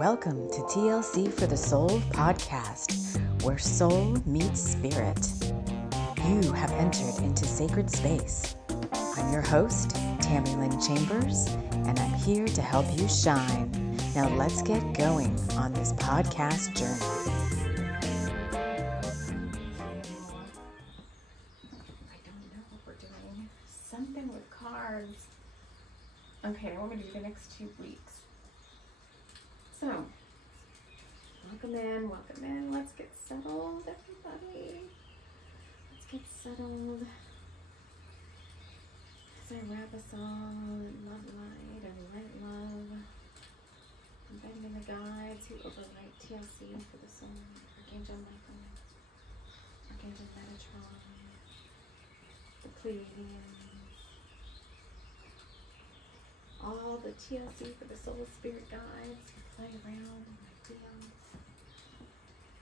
Welcome to TLC for the Soul podcast, where soul meets spirit. You have entered into sacred space. I'm your host, TAMI Lynn Chambers, and I'm here to help you shine. Now let's get going on this podcast journey. I don't know what we're doing. Something with cards. Okay, what am I going to do the next 2 weeks? So, welcome in. Let's get settled, everybody. Let's get settled. As I wrap us all in love light and light love. Inviting in the guides who overwrite TLC for the soul. Archangel Michael. Archangel Metatron. The Pleiadians. All the TLC for the soul spirit guides to play around in my field.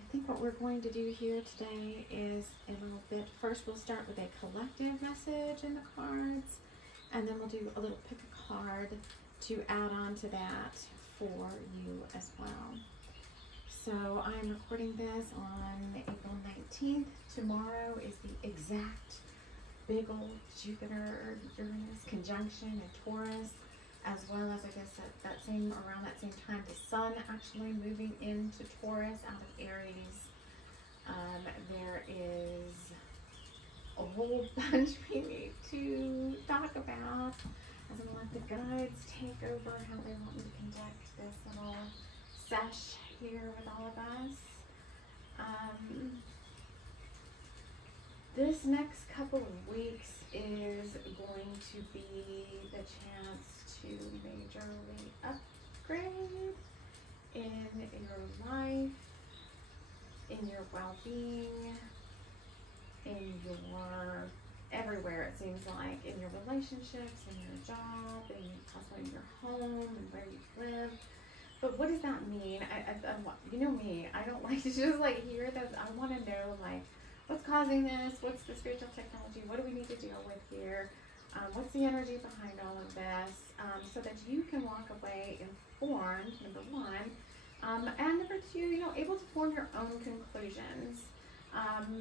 I think what we're going to do here today is a little bit. First, we'll start with a collective message in the cards, and then we'll do a little pick a card to add on to that for you as well. So I'm recording this on April 19th. Tomorrow is the exact big old Jupiter-Uranus conjunction in Taurus, as well as, I guess, around that same time, the sun actually moving into Taurus out of Aries. There is a whole bunch we need to talk about. I'm going to let the guides take over how they want me to conduct this little sesh here with all of us. This next couple of weeks is going to be the chance to majorly upgrade in your life, in your well-being, in your everywhere, it seems like, in your relationships, in your job, and also in your home and where you live. But what does that mean? You know me, I don't like to just like hear that. I want to know, like, what's causing this? What's the spiritual technology? What do we need to deal with here? What's the energy behind all of this? So that you can walk away informed, number one, and number two, able to form your own conclusions.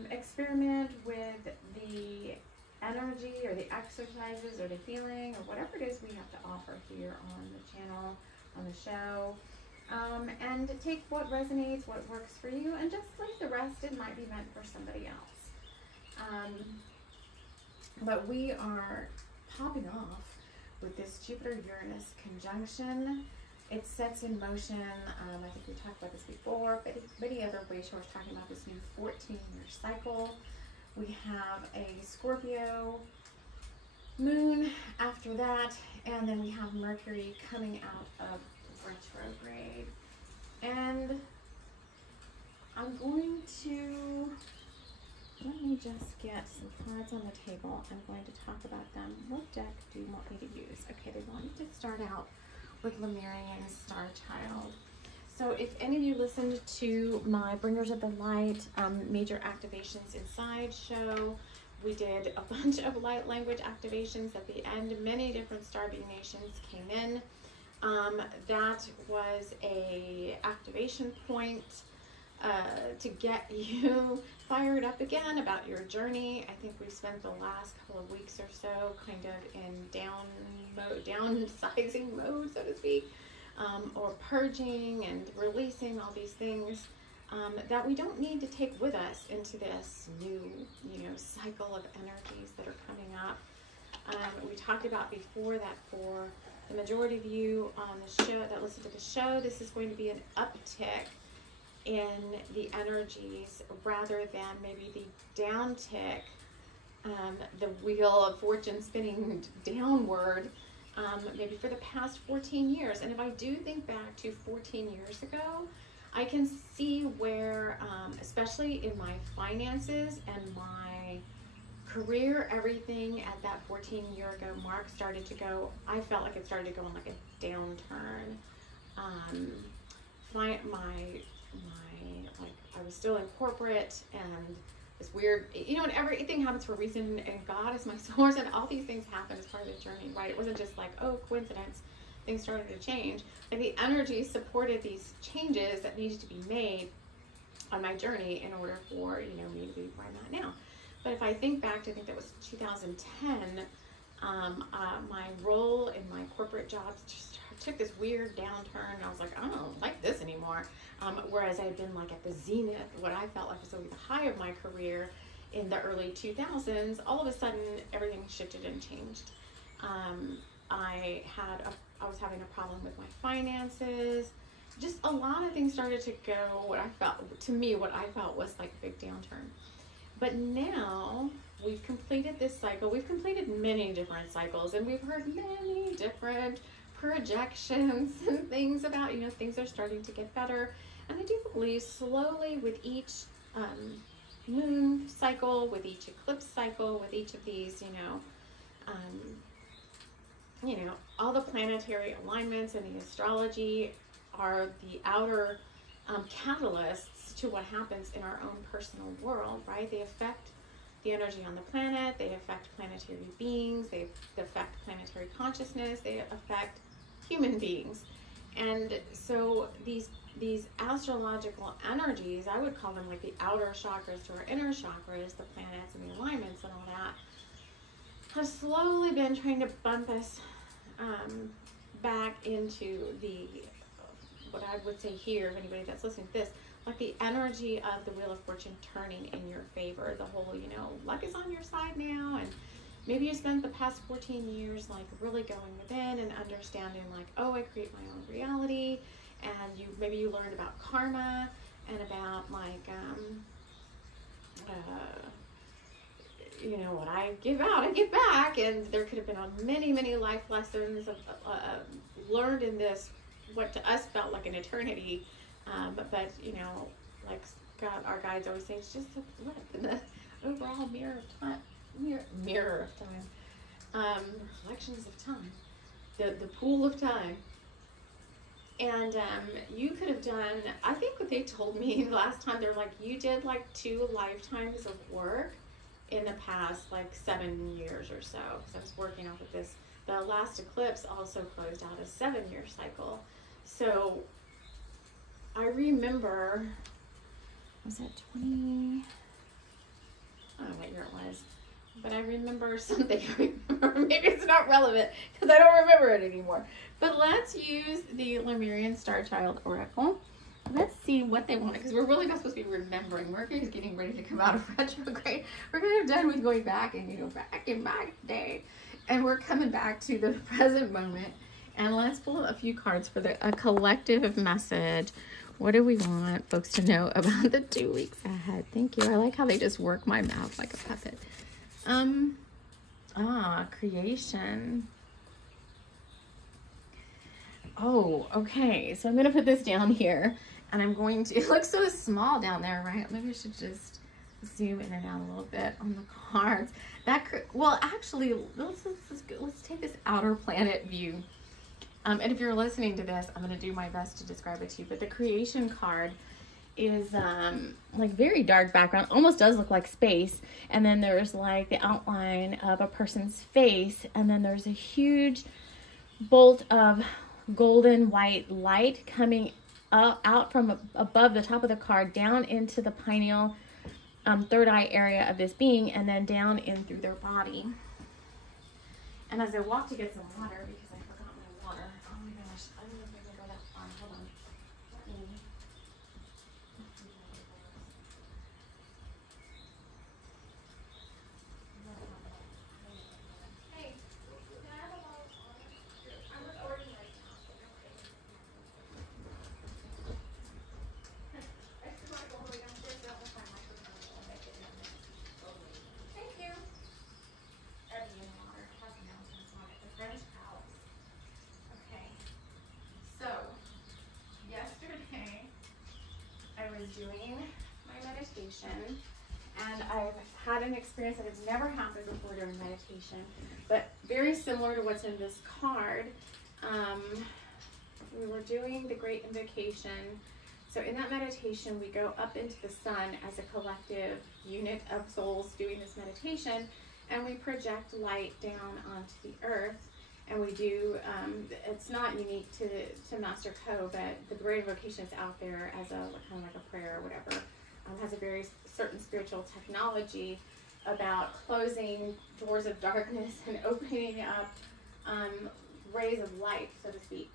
Experiment with the energy or the exercises or the healing or whatever it is we have to offer here on the channel, on the show. And take what resonates, what works for you, and just like the rest, it might be meant for somebody else. But we are popping off with this Jupiter-Uranus conjunction. It sets in motion, I think we talked about this before, but many other ways we're talking about this new 14-year cycle. We have a Scorpio moon after that, and then we have Mercury coming out of retrograde. And I'm going to, let me just get some cards on the table. I'm going to talk about them. What deck do you want me to use? Okay, they want me to start out with Lemurian Star Child. So if any of you listened to my Bringers of the Light Major Activations Inside show, we did a bunch of light language activations at the end. Many different star nations came in. That was a activation point to get you fired up again about your journey. I think we've spent the last couple of weeks or so kind of in downsizing mode, so to speak, or purging and releasing all these things that we don't need to take with us into this new, cycle of energies that are coming up. We talked about before that for the majority of you on the show that listen to the show, this is going to be an uptick in the energies rather than maybe the downtick, the wheel of fortune spinning downward, maybe for the past 14 years. And if I do think back to 14 years ago, I can see where, especially in my finances and my career, everything at that 14-year-ago mark started to go, I felt like it started to go on like a downturn. I was still in corporate, and this weird, and everything happens for a reason, and God is my source, and all these things happen as part of the journey, right? It wasn't just like, oh, coincidence. things started to change. Like the energy supported these changes that needed to be made on my journey in order for, you know, me to be where I'm at now. But if I think back to, I think that was 2010, my role in my corporate jobs just took this weird downturn, and I was like, I don't like this anymore. Whereas I had been like at the zenith, what I felt like was really the high of my career in the early 2000s, all of a sudden everything shifted and changed. I was having a problem with my finances. Just a lot of things started to go what I felt was like a big downturn. But now we've completed this cycle. We've completed many different cycles, and we've heard many different projections and things about, you know, things are starting to get better. And I do believe slowly with each moon cycle, with each eclipse cycle, with each of these, all the planetary alignments and the astrology are the outer catalysts to what happens in our own personal world, right? They affect the energy on the planet, they affect planetary beings, they affect planetary consciousness, they affect human beings. And so these astrological energies, I would call them like the outer chakras to our inner chakras, the planets and the alignments and all that, have slowly been trying to bump us back into what I would say here, if anybody that's listening to this, like the energy of the Wheel of Fortune turning in your favor. The whole, luck is on your side now, and maybe you spent the past 14 years like really going within and understanding like, oh, I create my own reality, and maybe you learned about karma and about like what I give out, I give back, and there could have been many life lessons learned in this, what to us felt like an eternity, but like God, our guides always say, it's just a blip in the overall mirror of time, mirror of time, reflections of time, the pool of time. And you could have done, I think what they told me the last time, they're like, you did like 2 lifetimes of work in the past like 7 years or so, because I was working off of this. The last eclipse also closed out a 7-year cycle. So I remember, was that 20? I don't know what year it was, but I remember something. Maybe it's not relevant because I don't remember it anymore. But let's use the Lemurian Star Child Oracle. Let's see what they want, because we're really not supposed to be remembering. Mercury's getting ready to come out of retrograde. We're kind of done with going back and, back in my day. And we're coming back to the present moment. And let's pull a few cards for a collective message. What do we want folks to know about the 2 weeks ahead? Thank you. I like how they just work my mouth like a puppet. Creation. Oh, okay. So I'm going to put this down here. And I'm going to, it looks so small down there, right? Maybe I should just zoom in and out a little bit on the cards. Actually, let's take this outer planet view. And if you're listening to this, I'm going to do my best to describe it to you. But the creation card is like very dark background, almost does look like space. And then there's like the outline of a person's face. And then there's a huge bolt of golden white light coming out from above the top of the card down into the pineal third eye area of this being, and then down in through their body. And as I walk to get some water, because I forgot my water. Oh my gosh, I don't know if I can go that far. Hold on. Hey, can I have a bottle of water? I'm recording right now. Thank you. Evian water has mountains on it. The French Alps. Okay. So, yesterday I was doing my meditation, and I've had an experience that has never happened before during meditation, but very similar to what's in this card. We were doing the Great Invocation. So in that meditation, we go up into the sun as a collective unit of souls doing this meditation, and we project light down onto the earth. And we do, it's not unique to Master Co, but the Great Vocation is out there as a kind of like a prayer or whatever. Has a very certain spiritual technology about closing doors of darkness and opening up rays of light, so to speak.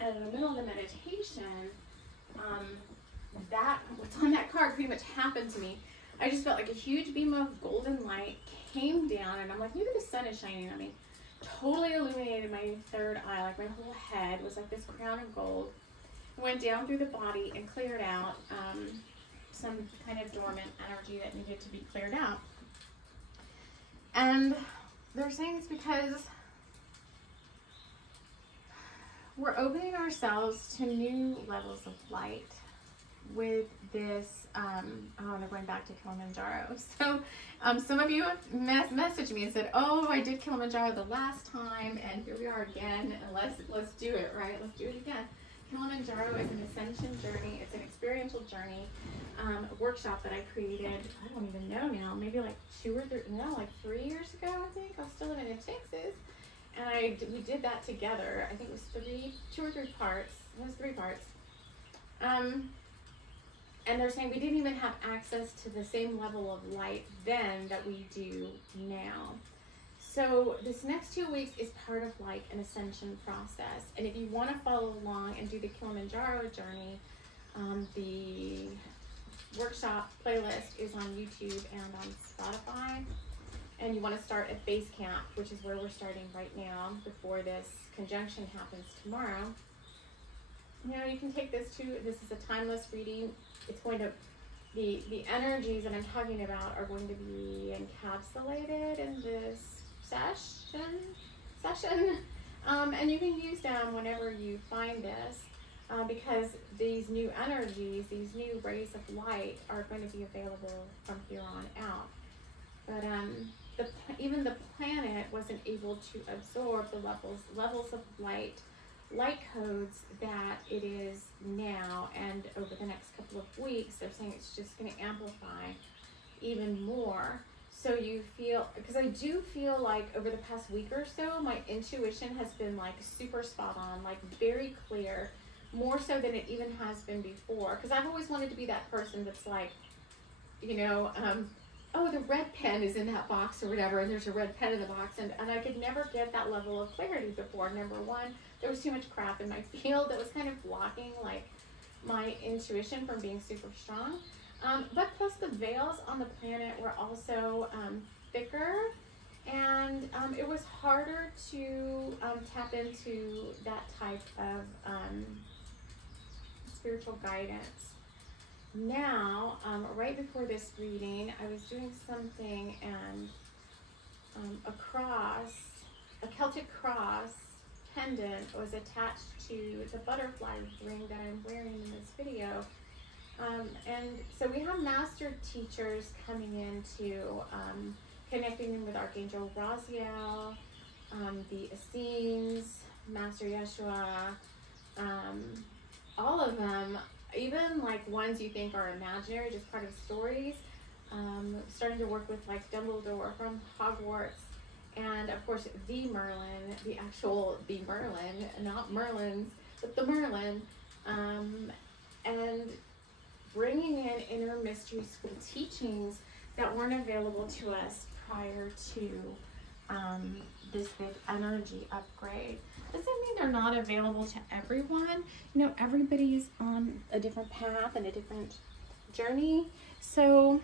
And in the middle of the meditation, that what's on that card pretty much happened to me. I just felt like a huge beam of golden light came down, and I'm like, maybe the sun is shining on me. Totally illuminated my third eye, like my whole head was like this crown of gold. Went down through the body and cleared out some kind of dormant energy that needed to be cleared out. And they're saying it's because we're opening ourselves to new levels of light with this, they're going back to Kilimanjaro. So some of you have messaged me and said, oh, I did Kilimanjaro the last time, and here we are again, and let's do it, right? Let's do it again. Kilimanjaro is an ascension journey. It's an experiential journey workshop that I created, I don't even know now, maybe like 3 years ago, I think. I was still living in Texas. And we did that together. I think it was 2 or 3 parts. It was 3 parts. And they're saying we didn't even have access to the same level of light then that we do now. So this next 2 weeks is part of like an ascension process. And if you want to follow along and do the Kilimanjaro journey, the workshop playlist is on YouTube and on Spotify. And you want to start at base camp, which is where we're starting right now before this conjunction happens tomorrow. You know, you can take this too. This is a timeless reading. It's going to, the energies that I'm talking about are going to be encapsulated in this session. And you can use them whenever you find this, because these new energies, these new rays of light are going to be available from here on out. But even the planet wasn't able to absorb the levels of light codes that it is now, and over the next couple of weeks they're saying it's just going to amplify even more. So you feel, because I do feel like over the past week or so my intuition has been like super spot on, like very clear, more so than it even has been before, because I've always wanted to be that person that's like, you know, oh, the red pen is in that box or whatever, and there's a red pen in the box, and I could never get that level of clarity before. Number one, there was too much crap in my field that was kind of blocking like my intuition from being super strong. But plus the veils on the planet were also thicker, and it was harder to tap into that type of spiritual guidance. Now, right before this reading, I was doing something, and a Celtic cross pendant was attached to the butterfly ring that I'm wearing in this video. And so we have master teachers coming in to connecting them with Archangel Raziel, the Essenes, Master Yeshua, all of them, even like ones you think are imaginary, just part of stories, starting to work with like Dumbledore from Hogwarts, and of course the Merlin, the actual the Merlin, not Merlins, but the Merlin, and bringing in inner mystery school teachings that weren't available to us prior to this big energy upgrade. Doesn't mean they're not available to everyone. You know, everybody's on a different path and a different journey. So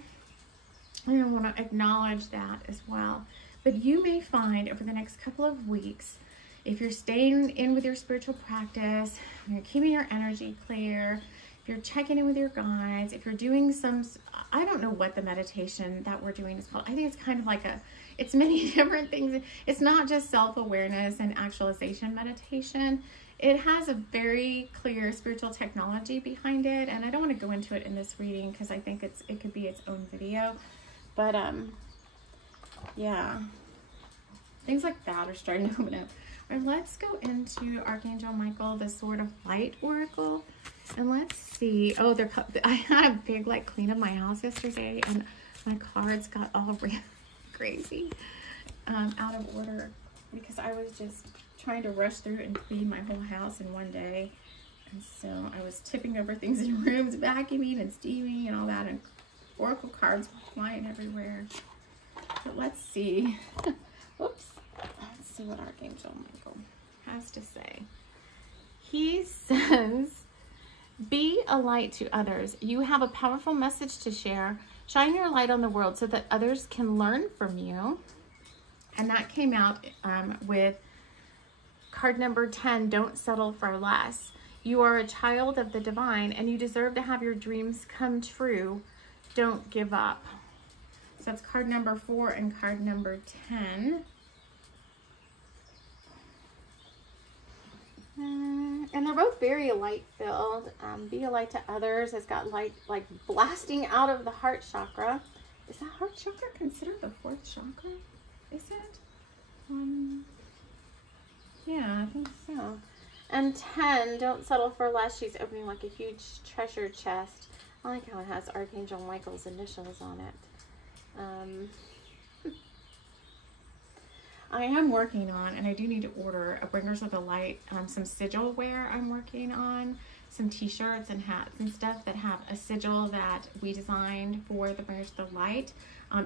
I want to acknowledge that as well. But you may find over the next couple of weeks, if you're staying in with your spiritual practice, if you're keeping your energy clear, if you're checking in with your guides, if you're doing some, I don't know what the meditation that we're doing is called. I think it's kind of like it's many different things. It's not just self-awareness and actualization meditation. It has a very clear spiritual technology behind it, and I don't want to go into it in this reading because I think it could be its own video. But yeah, things like that are starting to open up. All right, let's go into Archangel Michael, the Sword of Light Oracle, and let's see. Oh, I had a big like clean of my house yesterday, and my cards got all crazy. out of order because I was just trying to rush through and clean my whole house in one day. And so I was tipping over things in rooms, vacuuming and steaming and all that, and oracle cards were flying everywhere. But let's see. Whoops. Let's see what Archangel Michael has to say. He says, be a light to others. You have a powerful message to share. Shine your light on the world so that others can learn from you. And that came out with card number 10, don't settle for less. You are a child of the divine and you deserve to have your dreams come true. Don't give up. So that's card number 4 and card number 10. And they're both very light filled. Be a light to others. It's got light like blasting out of the heart chakra. Is that heart chakra considered the 4th chakra? Is it? Yeah, I think so. And 10, don't settle for less. She's opening like a huge treasure chest. I like how it has Archangel Michael's initials on it. I am working on, and I do need to order a Bringers of the Light, some sigil wear I'm working on, some t-shirts and hats and stuff that have a sigil that we designed for the Bringers of the Light.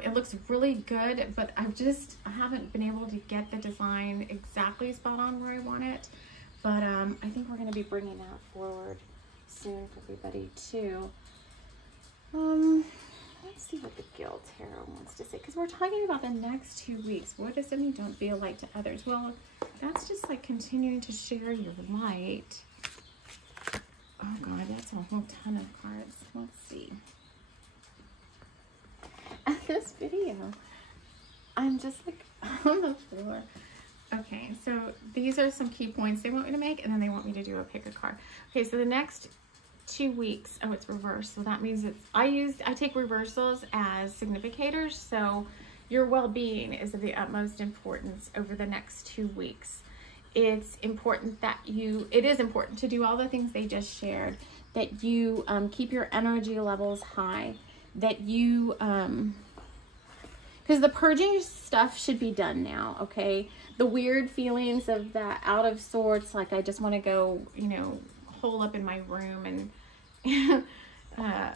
It looks really good, but I haven't been able to get the design exactly spot on where I want it. But I think we're going to be bringing that forward soon for everybody too. Let's see what the Guild Tarot wants to say, because we're talking about the next 2 weeks. What does it mean, don't be a light to others? Well, that's just like continuing to share your light. Oh God, that's a whole ton of cards. Let's see. At this video, I'm just like on the floor. Okay, so these are some key points they want me to make, and then they want me to do a pick a card. Okay, so the next 2 weeks, oh, it's reversed, so that means it's, I take reversals as significators, so your well-being is of the utmost importance over the next 2 weeks. It's important that it is important to do all the things they just shared, that you keep your energy levels high, that you, because the purging stuff should be done now, okay? The weird feelings of that out of sorts, like I just want to go, you know, hole up in my room and, I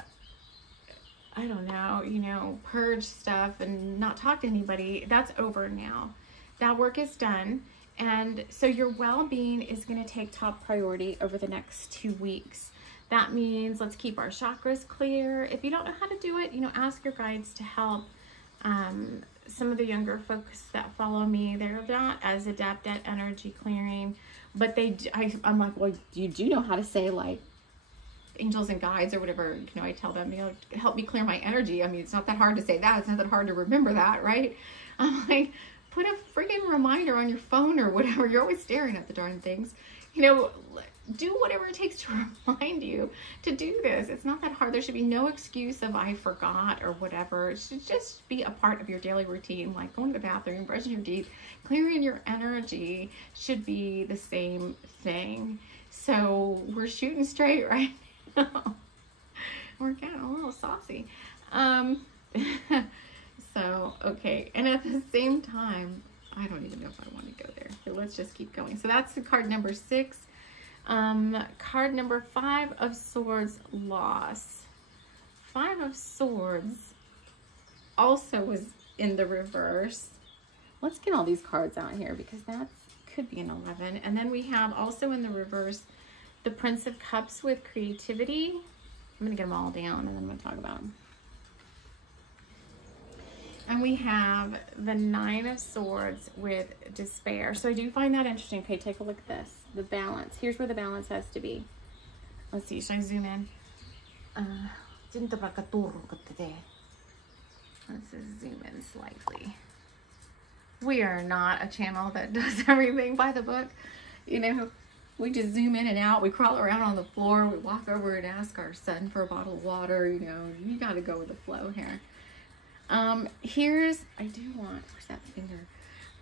don't know, you know, purge stuff and not talk to anybody, that's over now. That work is done. And so your well-being is going to take top priority over the next 2 weeks. That means let's keep our chakras clear. If you don't know how to do it, you know, ask your guides to help. Some of the younger folks that follow me, they're not as adept at energy clearing, but I'm like, well, you do know how to say like angels and guides or whatever, you know, I tell them, you know, help me clear my energy. I mean, it's not that hard to say that. It's not that hard to remember that, right? I'm like, put a freaking reminder on your phone or whatever. You're always staring at the darn things. You know, do whatever it takes to remind you to do this. It's not that hard. There should be no excuse of I forgot or whatever. It should just be a part of your daily routine, like going to the bathroom, brushing your teeth, clearing your energy should be the same thing. So we're shooting straight right now. We're getting a little saucy. So, okay. And at the same time, I don't even know if I want to go there. So let's just keep going. So that's the card number 6. Card number 5 of Swords, loss. 5 of Swords also was in the reverse. Let's get all these cards out here because that could be an 11. And then we have also in the reverse the Prince of Cups with creativity. I'm going to get them all down and then I'm going to talk about them. And we have the 9 of Swords with despair. So I do find that interesting. Okay, take a look at this. The balance. Here's where the balance has to be. Let's see. Should I zoom in? Let's zoom in slightly. We are not a channel that does everything by the book. You know, we just zoom in and out. We crawl around on the floor. We walk over and ask our son for a bottle of water. You know, you got to go with the flow here. Where's that finger?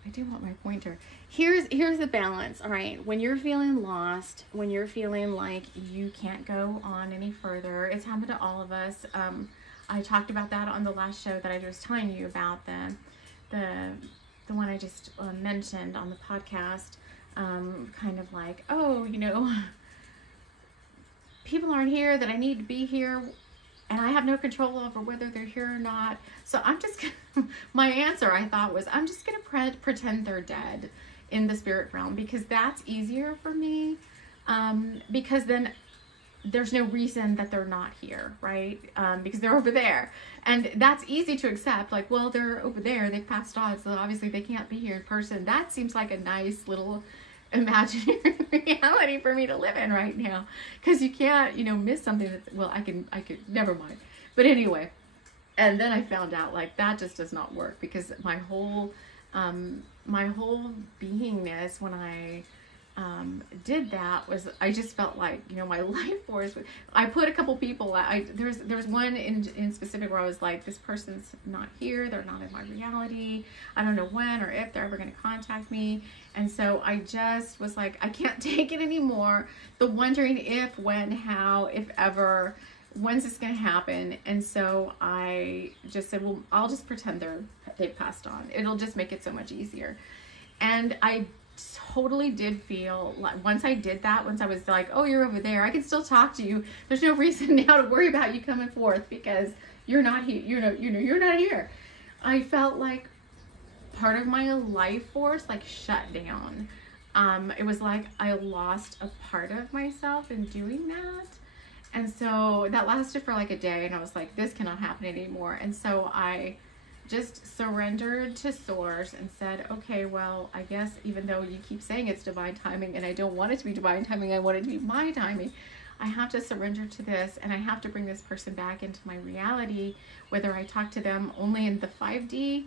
I do want my pointer. Here's the balance. All right. When you're feeling lost, when you're feeling like you can't go on any further, it's happened to all of us. I talked about that on the last show that I was telling you about the the one I just mentioned on the podcast, kind of like, oh, people aren't here that I need to be here, and I have no control over whether they're here or not. So I'm just gonna, my answer I thought was, I'm just going to pretend they're dead in the spirit realm, because that's easier for me, because then there's no reason that they're not here, right? Because they're over there, and that's easy to accept. Like, well, they're over there, they've passed on, so obviously they can't be here in person. That seems like a nice little imaginary reality for me to live in right now, because you can't, miss something that's, well, I could, never mind. But anyway, and then I found out, like, that just does not work, because my whole beingness when I did that was, I just felt like, my life force. I put a couple people, there's one in specific where I was like, this person's not here, they're not in my reality, I don't know when or if they're ever going to contact me. And so I just was like, I can't take it anymore, the wondering if, when, how, if ever, when's this going to happen. And so I just said, well, I'll just pretend they've passed on. It'll just make it so much easier. And I totally did feel like, once I did that, once I was like, oh, you're over there, I can still talk to you, there's no reason now to worry about you coming forth, because you're not here, you're not here. I felt like part of my life force like shut down. It was like I lost a part of myself in doing that. And so that lasted for like a day, and I was like, this cannot happen anymore. And so I just surrendered to source and said, okay, well, I guess even though you keep saying it's divine timing, and I don't want it to be divine timing, I want it to be my timing, I have to surrender to this, and I have to bring this person back into my reality, whether I talk to them only in the 5D,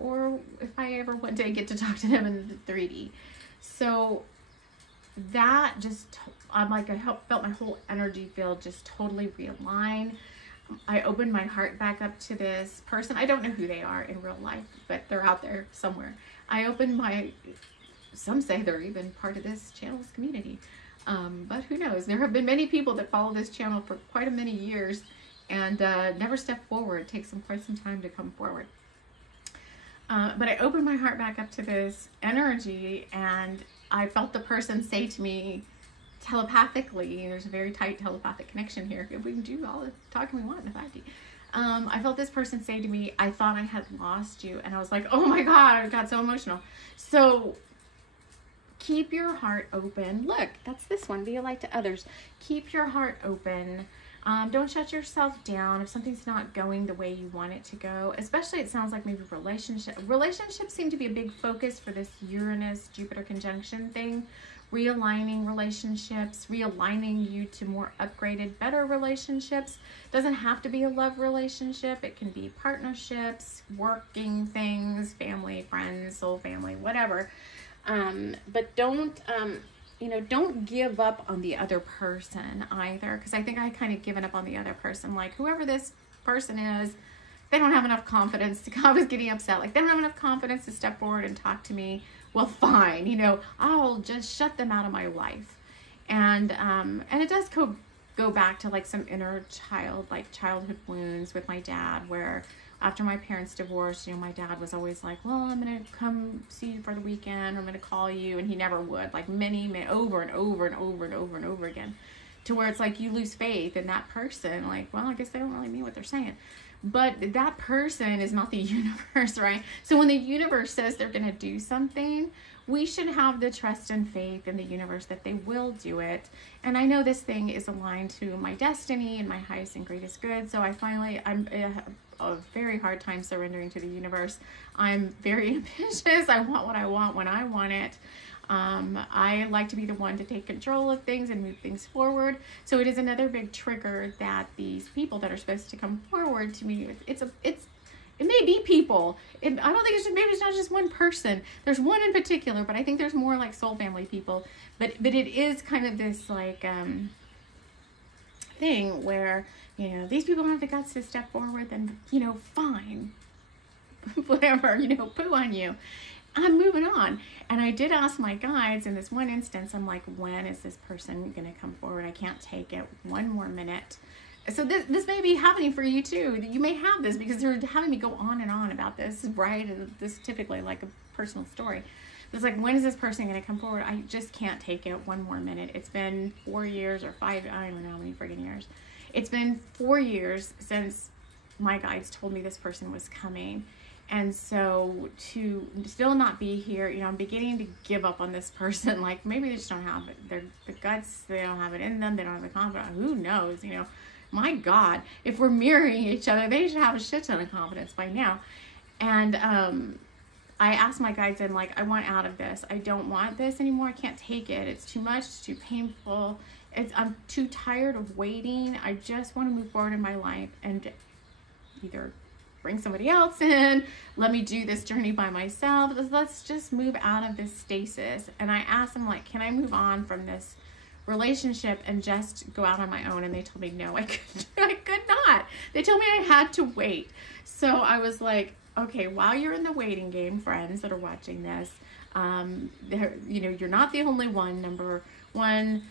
or if I ever one day get to talk to them in the 3D. So that just, I'm like, I felt my whole energy field just totally realign. I opened my heart back up to this person. I don't know who they are in real life, but they're out there somewhere. I opened some say they're even part of this channel's community. But who knows? There have been many people that follow this channel for quite a many years and never step forward. It takes them quite some time to come forward. But I opened my heart back up to this energy, and I felt the person say to me, telepathically, there's a very tight telepathic connection here. We can do all the talking we want in the 5D. I felt this person say to me, I thought I had lost you. And I was like, oh my God, I got so emotional. So keep your heart open. Look, that's this one. Be a light to others. Keep your heart open. Don't shut yourself down if something's not going the way you want it to go. Especially, it sounds like maybe relationships seem to be a big focus for this Uranus-Jupiter conjunction thing. Realigning relationships, realigning you to more upgraded, better relationships. Doesn't have to be a love relationship. It can be partnerships, working things, family, friends, soul family, whatever. But don't give up on the other person either. Because I think I kind of given up on the other person. Like, whoever this person is, they don't have enough confidence to, I was getting upset. Like, they don't have enough confidence to step forward and talk to me. Well, fine, I'll just shut them out of my life. And it does go back to like some inner childhood wounds with my dad, where after my parents divorced, my dad was always like, well, I'm going to come see you for the weekend, or I'm going to call you. And he never would, like many over and over and over and over and over again, to where it's like you lose faith in that person. Like, well, I guess they don't really mean what they're saying. But that person is not the universe, right? So when the universe says they're going to do something, we should have the trust and faith in the universe that they will do it. And I know this thing is aligned to my destiny and my highest and greatest good. So I'm a very hard time surrendering to the universe. I'm very ambitious. I want what I want when I want it. I like to be the one to take control of things and move things forward. So it is another big trigger that these people that are supposed to come forward to me, it may be people. I don't think maybe it's not just one person. There's one in particular, but I think there's more like soul family people. But it is kind of this like thing where, these people don't have the guts to step forward, then, fine. Whatever, poo on you. I'm moving on. And I did ask my guides in this one instance, I'm like, when is this person going to come forward? I can't take it one more minute. so this may be happening for you too. You may have this because they're having me go on and on about this, right? And this is typically like a personal story. It's like, when is this person going to come forward? I just can't take it one more minute. It's been 4 years or 5, I don't know how many friggin' years. It's been 4 years since my guides told me this person was coming. And so to still not be here, you know, I'm beginning to give up on this person. Like, maybe they just don't have it. They're the guts, they don't have it in them. They don't have the confidence. Who knows, you know? My God, if we're mirroring each other, they should have a shit ton of confidence by now. And I asked my guides, I'm like, I want out of this. I don't want this anymore. I can't take it. It's too much. It's too painful. I'm too tired of waiting. I just want to move forward in my life and either bring somebody else in, let me do this journey by myself. Let's just move out of this stasis. And I asked them, like, can I move on from this relationship and just go out on my own? And they told me no, I could not. They told me I had to wait. So I was like, okay, while you're in the waiting game, friends that are watching this, you know, you're not the only one. Number one,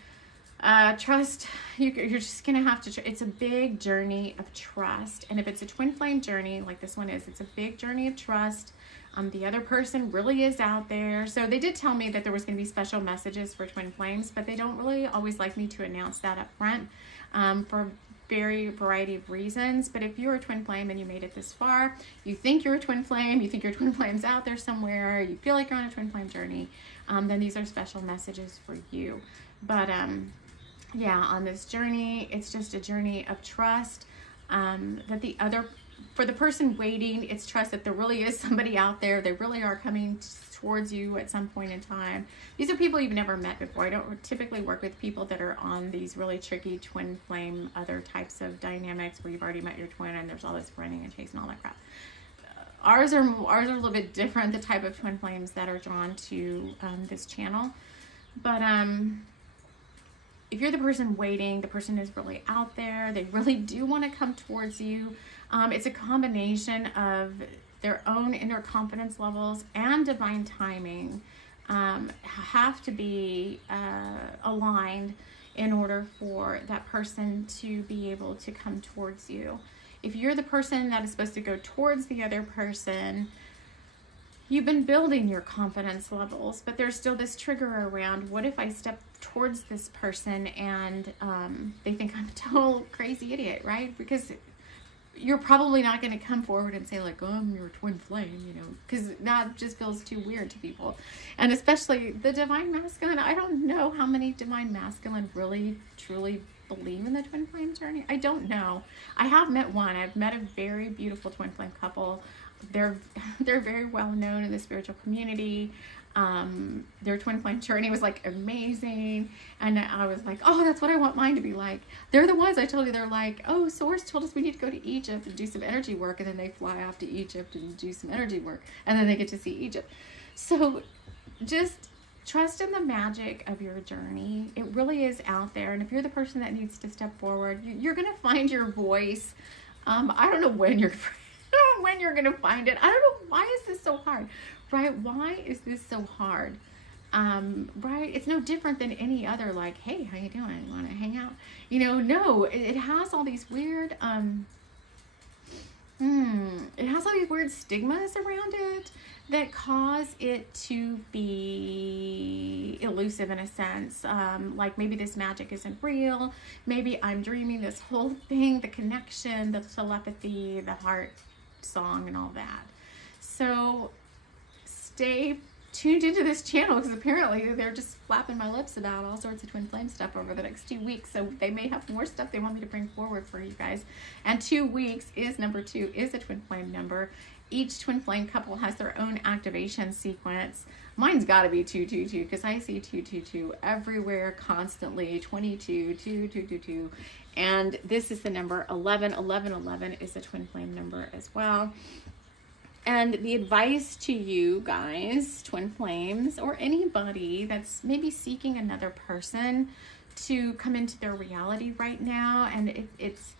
trust. You're just gonna have to. It's a big journey of trust, and if it's a twin flame journey like this one is, it's a big journey of trust. The other person really is out there. So they did tell me that there was going to be special messages for twin flames, but they don't really always like me to announce that up front for very variety of reasons. But if you're a twin flame and you made it this far, you think you're a twin flame, you think your twin flame's out there somewhere, you feel like you're on a twin flame journey, then these are special messages for you. But yeah, on this journey, it's just a journey of trust, that the other, for the person waiting, it's trust that there really is somebody out there. They really are coming towards you at some point in time. These are people you've never met before. I don't typically work with people that are on these really tricky twin flame, other types of dynamics where you've already met your twin and there's all this running and chasing, all that crap. Ours are a little bit different, the type of twin flames that are drawn to this channel. But if you're the person waiting, the person is really out there. They really do want to come towards you. It's a combination of their own inner confidence levels and divine timing have to be aligned in order for that person to be able to come towards you. If you're the person that is supposed to go towards the other person, you've been building your confidence levels, but there's still this trigger around, what if I step towards this person and they think I'm a total crazy idiot, right? Because you're probably not going to come forward and say like, oh, I'm your twin flame, you know, because that just feels too weird to people. And especially the divine masculine. I don't know how many divine masculine really, truly believe in the twin flame journey. I don't know. I have met one. I've met a very beautiful twin flame couple. They're very well known in the spiritual community. Their twin flame journey was like amazing, and I was like, oh, that's what I want mine to be like. They're the ones I told you, they're like, oh, Source told us we need to go to Egypt and do some energy work, and then they fly off to Egypt and do some energy work, and then they get to see Egypt. So just trust in the magic of your journey. It really is out there, and if you're the person that needs to step forward, you're gonna find your voice. I don't know when you're gonna find it. I don't know, why is this so hard? Right? Why is this so hard? Right? It's no different than any other, like, hey, how you doing? Want to hang out? You know, no, it has all these weird, it has all these weird stigmas around it that cause it to be elusive in a sense. Like maybe this magic isn't real. Maybe I'm dreaming this whole thing, the connection, the telepathy, the heart song and all that. So stay tuned into this channel, because apparently they're just flapping my lips about all sorts of twin flame stuff over the next 2 weeks. So they may have more stuff they want me to bring forward for you guys. And 2 weeks is number 2 is a twin flame number. Each twin flame couple has their own activation sequence. Mine's got to be 222, because I see 222 everywhere constantly. 22, 222, and this is the number 11. 11 is a twin flame number as well. And the advice to you guys, twin flames, or anybody that's maybe seeking another person to come into their reality right now, and it's,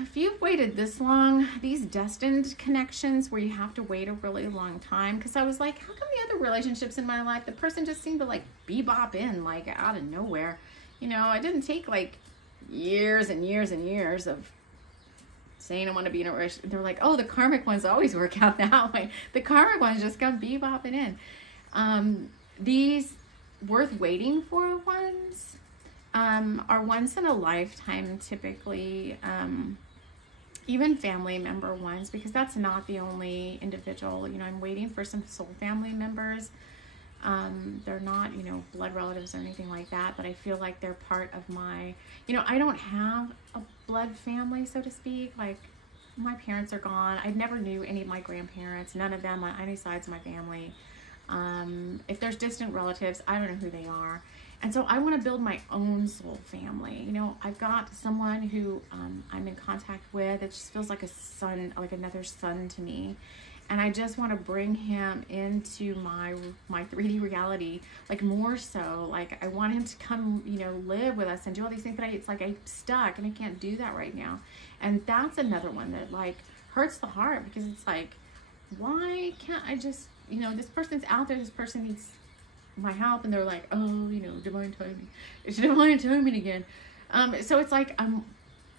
if you've waited this long, these destined connections where you have to wait a really long time, because I was like, how come the other relationships in my life, the person just seemed to like bebop in like out of nowhere? You know, it didn't take like years and years and years of saying I want to be in a relationship. They're like, oh, the karmic ones always work out that way. The karmic ones just come bebopping in. These worth waiting for ones are once in a lifetime, typically, even family member ones, because that's not the only individual. You know, I'm waiting for some soul family members. They're not, you know, blood relatives or anything like that, but I feel like they're part of my, you know, I don't have a blood family, so to speak. Like, my parents are gone. I never knew any of my grandparents, none of them on any sides of my family. If there's distant relatives, I don't know who they are. And so I want to build my own soul family. You know, I've got someone who I'm in contact with. It just feels like a son, like another son to me. And I just want to bring him into my 3D reality, like more so. Like, I want him to come, you know, live with us and do all these things. But it's like I'm stuck and I can't do that right now. And that's another one that like hurts the heart, because it's like, why can't I just, you know, this person's out there, this person needs my help, and they're like, oh, you know, divine timing. It's divine timing again. So it's like,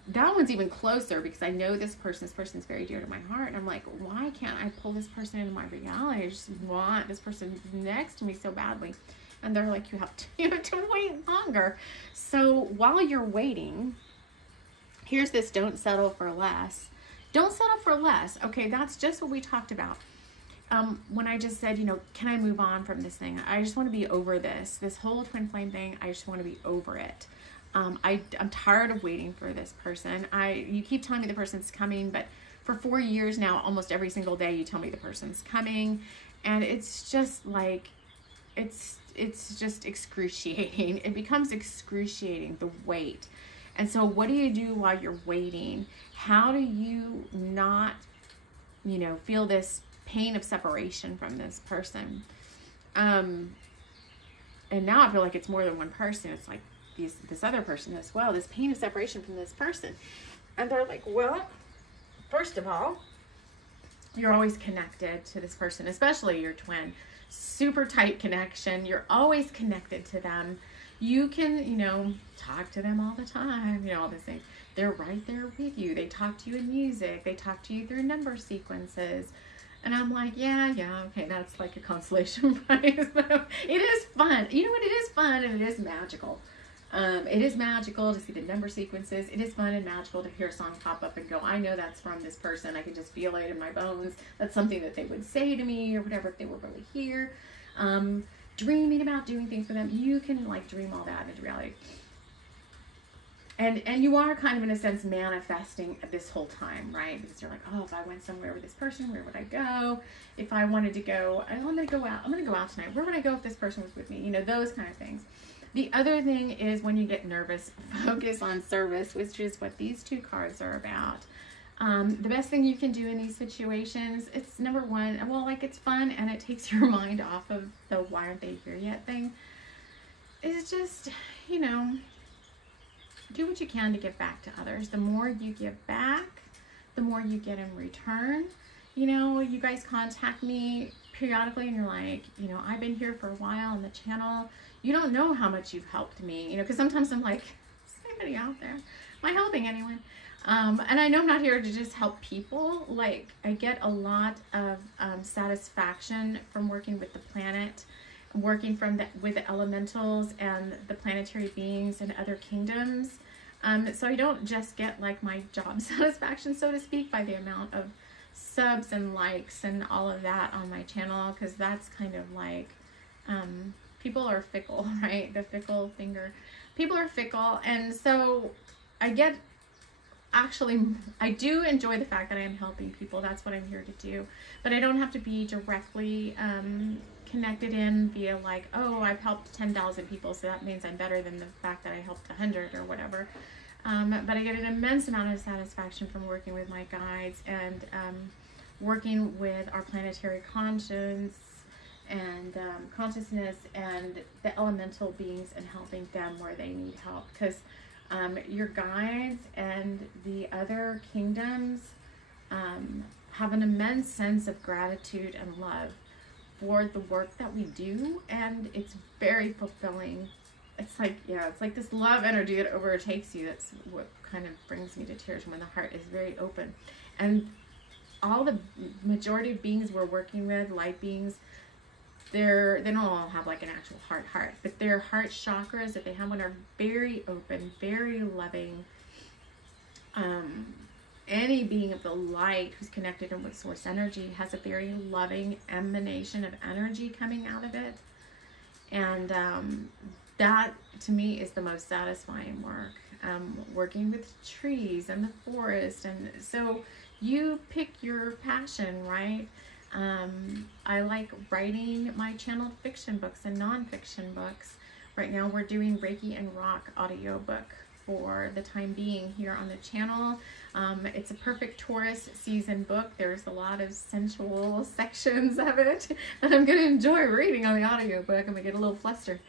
that one's even closer, because I know this person's very dear to my heart. And I'm like, why can't I pull this person into my reality? I just want this person next to me so badly. And they're like, you have to wait longer. So while you're waiting, here's this: don't settle for less. Don't settle for less. Okay, that's just what we talked about. When I just said, you know, can I move on from this thing? I just want to be over this whole twin flame thing. I just want to be over it. I'm tired of waiting for this person. You keep telling me the person's coming, but for 4 years now, almost every single day you tell me the person's coming, and it's just like, it's just excruciating. It becomes excruciating, the wait. And so what do you do while you're waiting? How do you not, you know, feel this pain of separation from this person? And now I feel like it's more than one person. It's like this other person as well, this pain of separation from this person. And they're like, well, first of all, you're always connected to this person, especially your twin. Super tight connection. You're always connected to them. You can, you know, talk to them all the time, you know, all these things. They're right there with you. They talk to you in music. They talk to you through number sequences. And I'm like, yeah, okay, that's like a consolation prize. But it is fun. You know what? It is fun and it is magical. It is magical to see the number sequences. It is fun and magical to hear a song pop up and go, I know that's from this person. I can just feel it in my bones. That's something that they would say to me or whatever if they were really here. Dreaming about doing things for them. You can like dream all that into reality. And you are kind of in a sense manifesting this whole time, right? Because you're like, oh, if I went somewhere with this person, where would I go? If I wanted to go, I'm going to go out tonight. Where would I go if this person was with me? You know, those kind of things. The other thing is when you get nervous, focus on service, which is what these two cards are about. The best thing you can do in these situations, it's number one, well, like it's fun and it takes your mind off of the why aren't they here yet thing. It's just, you know, do what you can to give back to others. The more you give back, the more you get in return. You know, you guys contact me periodically and you're like, you know, I've been here for a while on the channel. You don't know how much you've helped me, you know, because sometimes I'm like, is anybody out there? Am I helping anyone? And I know I'm not here to just help people. Like, I get a lot of satisfaction from working with the planet, working with the elementals and the planetary beings and other kingdoms. So I don't just get like my job satisfaction, so to speak, by the amount of subs and likes and all of that on my channel, because that's kind of like, people are fickle, right? The fickle finger. People are fickle, and so I do enjoy the fact that I am helping people. That's what I'm here to do. But I don't have to be directly connected in via like, oh, I've helped 10,000 people, so that means I'm better than the fact that I helped 100 or whatever. But I get an immense amount of satisfaction from working with my guides and working with our planetary conscience and consciousness and the elemental beings and helping them where they need help. Because your guides and the other kingdoms have an immense sense of gratitude and love for the work that we do, and it's very fulfilling. it's like, yeah, it's like this love energy that overtakes you. That's what kind of brings me to tears, when the heart is very open. And all the majority of beings we're working with, light beings, they don't all have like an actual heart, but their heart chakras that they have one are very open, very loving. Any being of the light who's connected in with source energy has a very loving emanation of energy coming out of it. And that to me is the most satisfying work, working with trees and the forest. And so you pick your passion, right? I like writing my channeled fiction books and nonfiction books. Right now we're doing Reiki and Rock audiobook for the time being here on the channel. It's a perfect Taurus season book. There's a lot of sensual sections of it that I'm going to enjoy reading on the audiobook. I'm going to get a little flustered.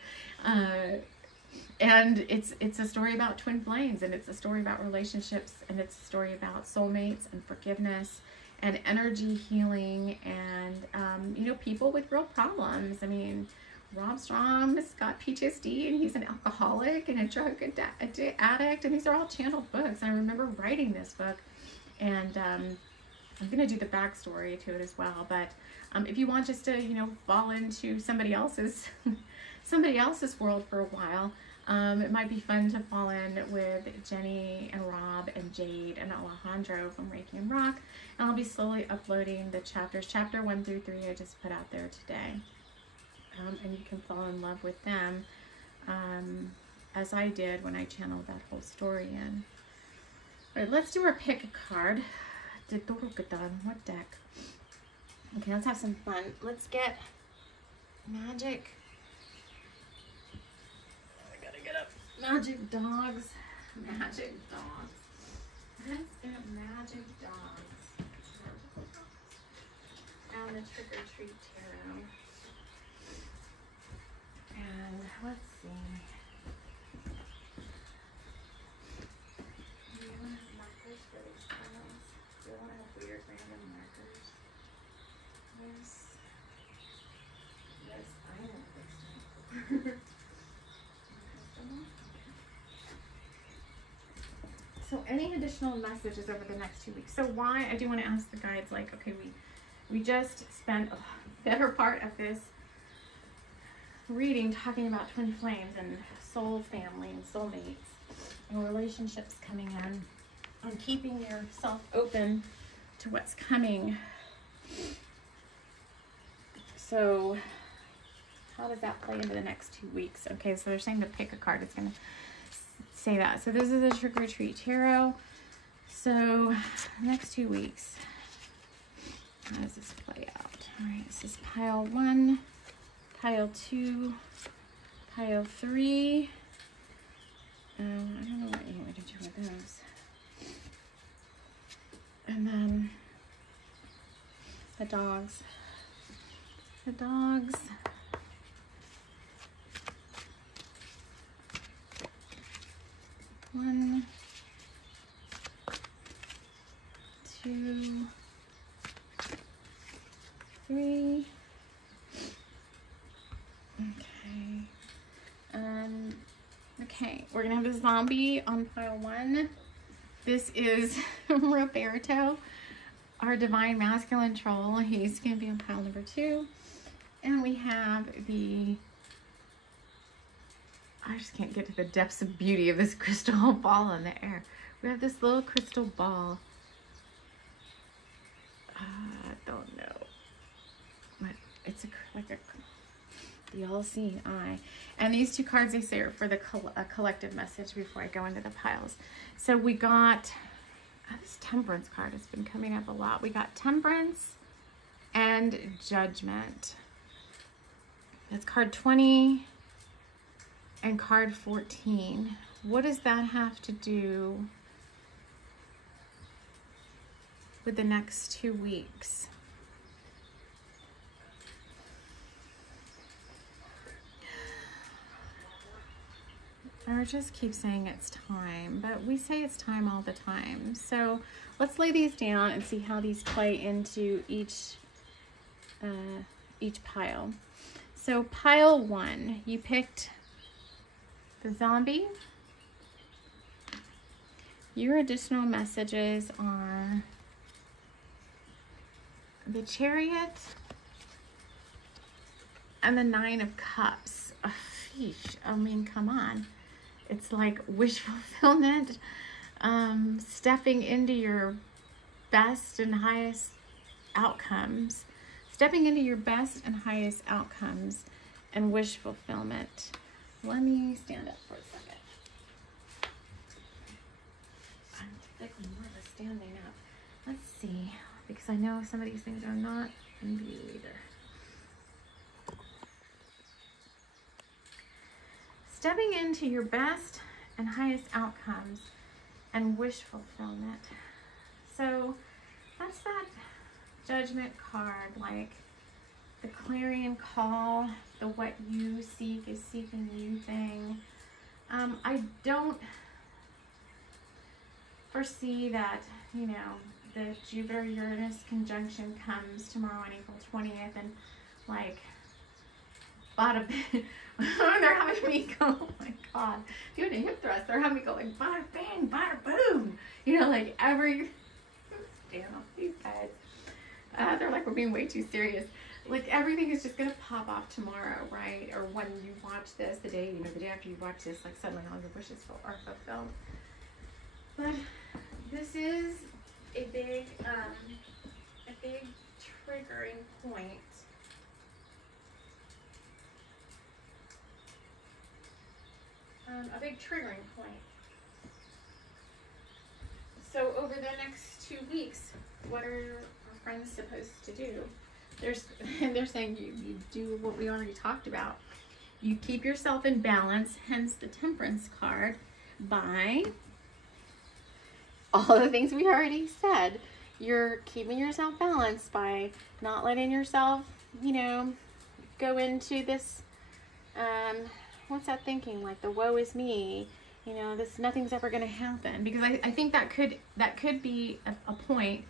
And it's a story about twin flames, and it's a story about relationships, and it's a story about soulmates and forgiveness and energy healing, and you know, people with real problems. I mean, Rob Strom's got PTSD, and he's an alcoholic and a drug addict, and these are all channeled books. And I remember writing this book, and I'm going to do the backstory to it as well. But if you want just to, you know, fall into somebody else's world for a while, it might be fun to fall in with Jenny and Rob and Jade and Alejandro from Reiki and Rock. And I'll be slowly uploading the chapters. Chapter 1 through 3 I just put out there today. And you can fall in love with them, as I did when I channeled that whole story in. All right, let's do our pick a card. What deck? Okay, let's have some fun. Let's get magic. I gotta get up. Magic dogs. Magic dogs. Let's get magic dogs. And the Trick or Treat Tarot. And let's see. Do you want to have markers for these piles? Do you want to have weird random markers? Yes. Yes, I want this one. So any additional messages over the next 2 weeks? So why, I do want to ask the guides, like, okay, we just spent a better part of this reading talking about twin flames and soul family and soulmates and relationships coming in, and keeping yourself open to what's coming. So how does that play into the next 2 weeks? Okay, so they're saying to pick a card. It's going to say that. So this is a Trick or Treat Tarot. So next 2 weeks, how does this play out? All right, this is pile 1. Pile 2, pile 3. I don't know what you want me to do with those. And then the dogs. The dogs. One, two, three. Okay, we're gonna have the zombie on pile 1. This is Roberto, our divine masculine troll. He's gonna be on pile number 2. And we have the, I just can't get to the depths of beauty of this crystal ball in the air. We have this little crystal ball. I don't know. But it's like the all-seeing eye. And these 2 cards, they say, are for the collective message before I go into the piles. So we got, this Temperance card has been coming up a lot. We got Temperance and Judgment. That's card 20 and card 14. What does that have to do with the next 2 weeks? Or just keep saying it's time, but we say it's time all the time. So let's lay these down and see how these play into each pile. So pile 1, you picked the zombie. Your additional messages are the Chariot and the Nine of Cups. Oh, sheesh. I mean, come on. It's like wish fulfillment, stepping into your best and highest outcomes. Stepping into your best and highest outcomes and wish fulfillment. Let me stand up for a second. I'm typically more of a standing up. Let's see, because I know some of these things are not in view either. Stepping into your best and highest outcomes and wish fulfillment. So that's that Judgment card, like the clarion call, the what you seek is seeking you thing. I don't foresee that, you know, the Jupiter-Uranus conjunction comes tomorrow on April 20th and like bada bing. They're having me go, oh my God, doing a hip thrust. They're having me go like bada bang, bada boom. You know, like every, damn, these guys. They're like, we're being way too serious. Like everything is just gonna pop off tomorrow, right? Or when you watch this, the day after you watch this, like suddenly all your wishes are fulfilled. But this is a big triggering point. A big triggering point. So over the next 2 weeks, what are our friends supposed to do? They're saying you do what we already talked about. You keep yourself in balance, hence the Temperance card, by all the things we already said. You're keeping yourself balanced by not letting yourself, you know, go into this, what's that thinking? Like the woe is me, you know, this nothing's ever going to happen. Because I think that could be a point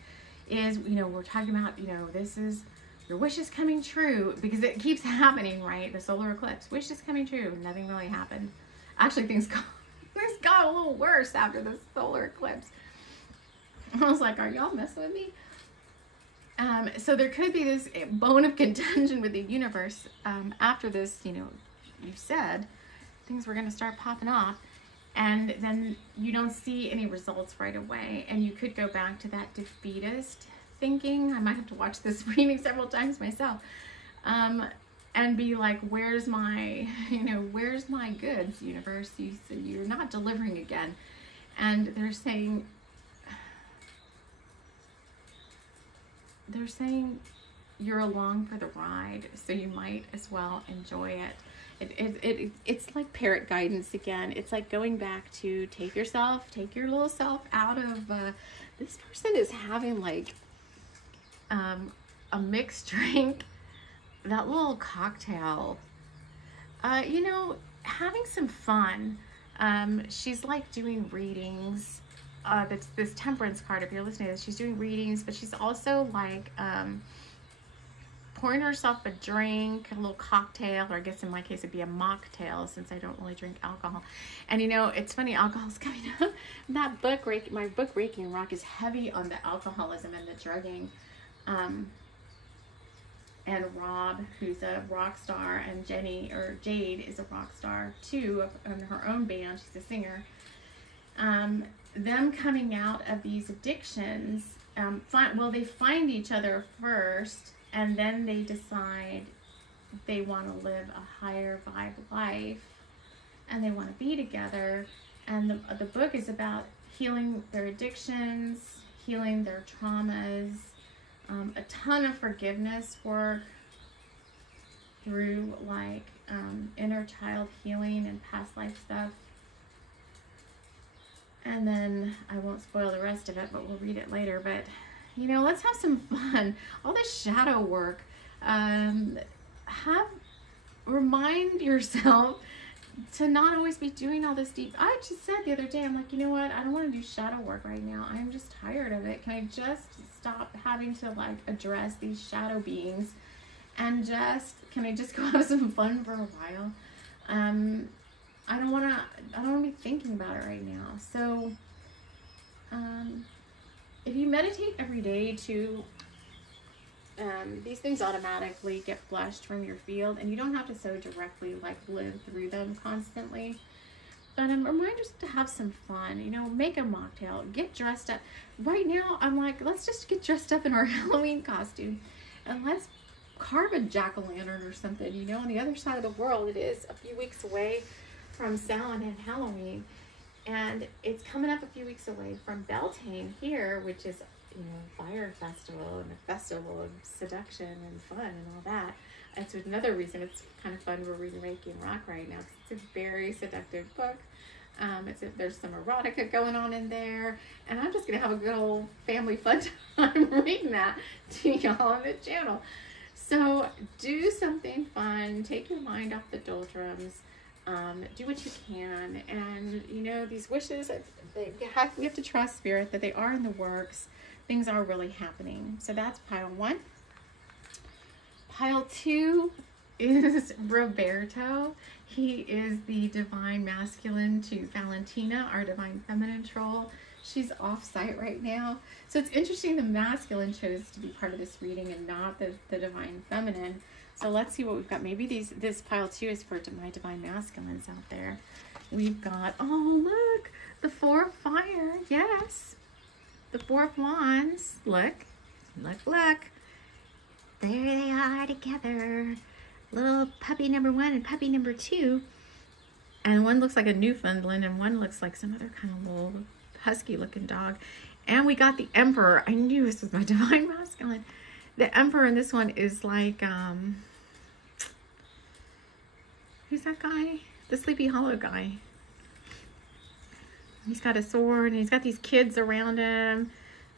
is, you know, we're talking about, you know, this is your wish is coming true because it keeps happening, right? The solar eclipse, wish is coming true. Nothing really happened. Actually, things got a little worse after the solar eclipse. I was like, are y'all messing with me? So there could be this bone of contention with the universe after this, you know, you said things were going to start popping off, and then you don't see any results right away, and you could go back to that defeatist thinking. I might have to watch this reading several times myself, and be like, where's my, you know, where's my goods, universe? You're not delivering again. And they're saying you're along for the ride, so you might as well enjoy it. It's like parrot guidance again. It's like going back to take your little self out of, this person is having like a mixed drink, that little cocktail, you know, having some fun. She's like doing readings. That's this Temperance card, if you're listening to this, she's doing readings, but she's also like pouring herself a drink, a little cocktail, or I guess in my case it'd be a mocktail since I don't really drink alcohol. And you know, it's funny, alcohol's coming up. That book, my book Reiki and Rock, is heavy on the alcoholism and the drugging. And Rob, who's a rock star, and Jade is a rock star too, in her own band. She's a singer. Them coming out of these addictions, they find each other first, and then they decide they want to live a higher vibe life, and they want to be together. And the book is about healing their addictions, healing their traumas, a ton of forgiveness work through like inner child healing and past life stuff. And then I won't spoil the rest of it, but we'll read it later. But, you know, let's have some fun. All this shadow work. Remind yourself to not always be doing all this deep. I just said the other day, I'm like, you know what? I don't want to do shadow work right now. I'm just tired of it. Can I just stop having to like address these shadow beings and can I just go have some fun for a while? I don't want to be thinking about it right now. So, if you meditate every day too, these things automatically get flushed from your field, and you don't have to so directly like live through them constantly. But remind yourself to have some fun, you know, make a mocktail, get dressed up. Right now, I'm like, let's just get dressed up in our Halloween costume and let's carve a jack-o'-lantern or something. You know, on the other side of the world, it is a few weeks away from Samhain and Halloween. And it's coming up a few weeks away from Beltane here, which is, you know, fire festival and a festival of seduction and fun and all that. That's another reason it's kind of fun. We're reading Reiki and Rock right now. It's a very seductive book. There's some erotica going on in there. And I'm just going to have a good old family fun time reading that to y'all on the channel. So do something fun. Take your mind off the doldrums. Do what you can. And, you know, these wishes, we have to trust Spirit that they are in the works. Things are really happening. So that's pile 1. Pile 2 is Roberto. He is the divine masculine to Valentina, our divine feminine troll. She's off site right now. So it's interesting the masculine chose to be part of this reading and not the divine feminine. So let's see what we've got. Maybe this pile 2 is for my divine masculines out there. We've got, oh look, the 4 of fire. Yes. The 4 of wands. Look. There they are together. Little puppy number 1 and puppy number 2. And one looks like a Newfoundland and one looks like some other kind of little husky looking dog. And we got the Emperor. I knew this was my divine masculine. The Emperor in this one is like, who's that guy? The Sleepy Hollow guy. He's got a sword and he's got these kids around him.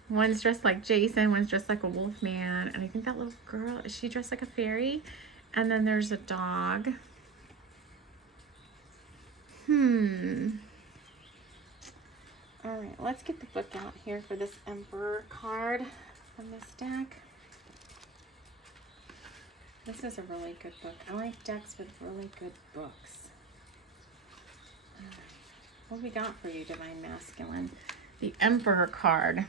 One's dressed like Jason, one's dressed like a wolf man. And I think that little girl, is she dressed like a fairy? And then there's a dog. All right, let's get the book out here for this Emperor card from this deck. This is a really good book. I like decks with really good books. What we got for you, Divine Masculine? The Emperor card.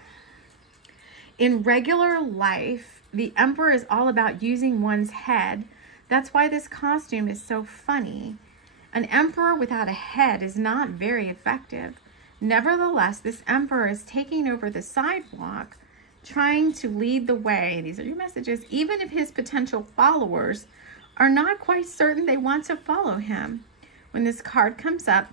In regular life, the Emperor is all about using one's head. That's why this costume is so funny. An emperor without a head is not very effective. Nevertheless, this emperor is taking over the sidewalk, trying to lead the way. These are your messages. Even if his potential followers are not quite certain they want to follow him. When this card comes up,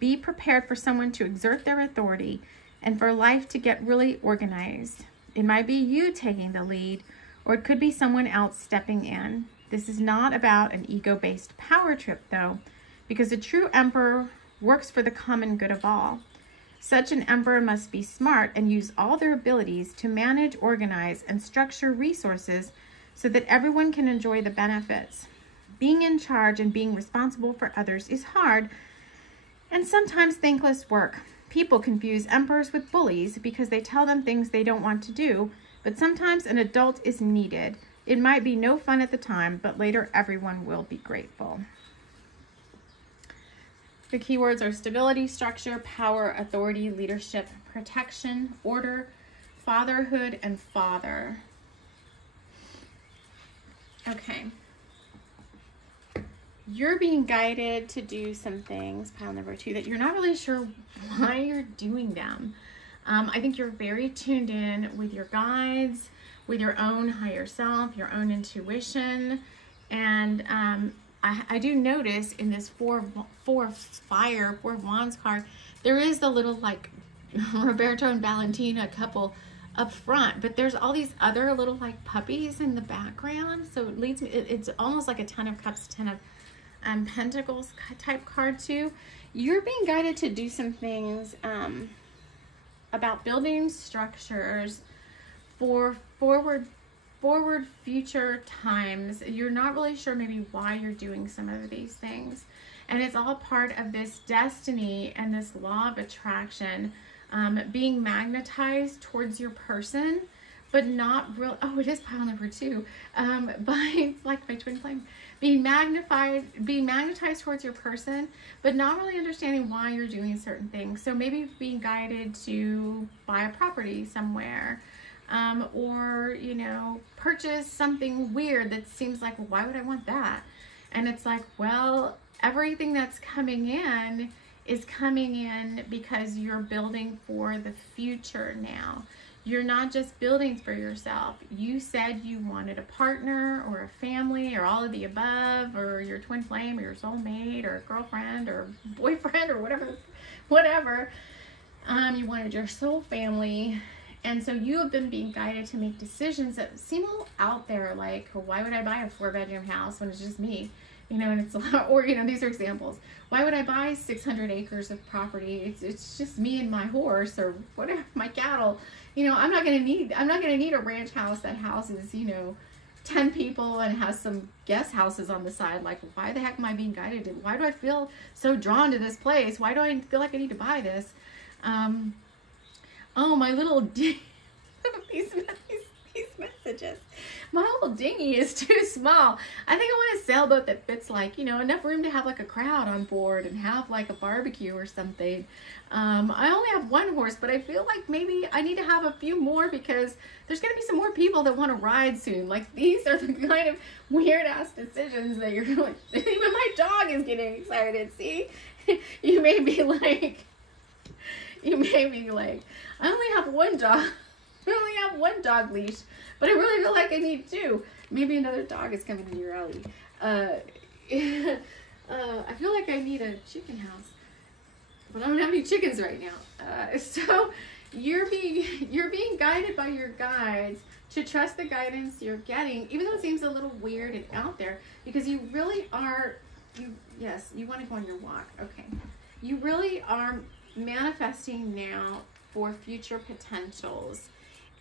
be prepared for someone to exert their authority and for life to get really organized. It might be you taking the lead, or it could be someone else stepping in. This is not about an ego-based power trip, though, because a true emperor works for the common good of all. Such an emperor must be smart and use all their abilities to manage, organize, and structure resources so that everyone can enjoy the benefits. Being in charge and being responsible for others is hard and sometimes thankless work. People confuse emperors with bullies because they tell them things they don't want to do, but sometimes an adult is needed. It might be no fun at the time, but later everyone will be grateful. The keywords are stability, structure, power, authority, leadership, protection, order, fatherhood, and father. Okay. You're being guided to do some things, pile number 2, that you're not really sure why you're doing them. I think you're very tuned in with your guides, with your own higher self, your own intuition. And I do notice in this four wands card, there is the little like Roberto and Valentina couple up front, but there's all these other little like puppies in the background. So it leads me, it's almost like a Ten of Cups, Ten of Pentacles type card too. You're being guided to do some things about building structures for forward future times. You're not really sure maybe why you're doing some of these things, and it's all part of this destiny and this law of attraction, being magnetized towards your person, but not real. Oh, it is pile number 2, by twin flame, being magnetized towards your person, but not really understanding why you're doing certain things. So maybe being guided to buy a property somewhere, or, you know, purchase something weird that seems like, well, why would I want that? And it's like, well, everything that's coming in is coming in because you're building for the future now. You're not just building for yourself. You said you wanted a partner or a family or all of the above, or your twin flame or your soulmate or girlfriend or boyfriend or whatever. You wanted your soul family. And so you have been being guided to make decisions that seem a little out there, like, well, why would I buy a 4-bedroom house when it's just me? You know, and it's a lot, or, you know, these are examples. Why would I buy 600 acres of property? It's just me and my horse or whatever, my cattle. You know, I'm not going to need a ranch house that houses, you know, 10 people and has some guest houses on the side. Like, why the heck am I being guided to? Why do I feel so drawn to this place? Why do I feel like I need to buy this? Oh, my little these messages. My little dinghy is too small. I think I want a sailboat that fits, like, you know, enough room to have like a crowd on board and have like a barbecue or something. I only have one horse, but I feel like maybe I need to have a few more because there's going to be some more people that want to ride soon. Like, these are the kind of weird ass decisions that you're like, even my dog is getting excited. See, you may be like, I only have one dog. I only have one dog leash, but I really feel like I need 2. Maybe another dog is coming in your alley. I feel like I need a chicken house, but I don't have any chickens right now. So you're being guided by your guides to trust the guidance you're getting, even though it seems a little weird and out there, because you really are. Yes, you want to go on your walk. Okay, you really are manifesting now for future potentials.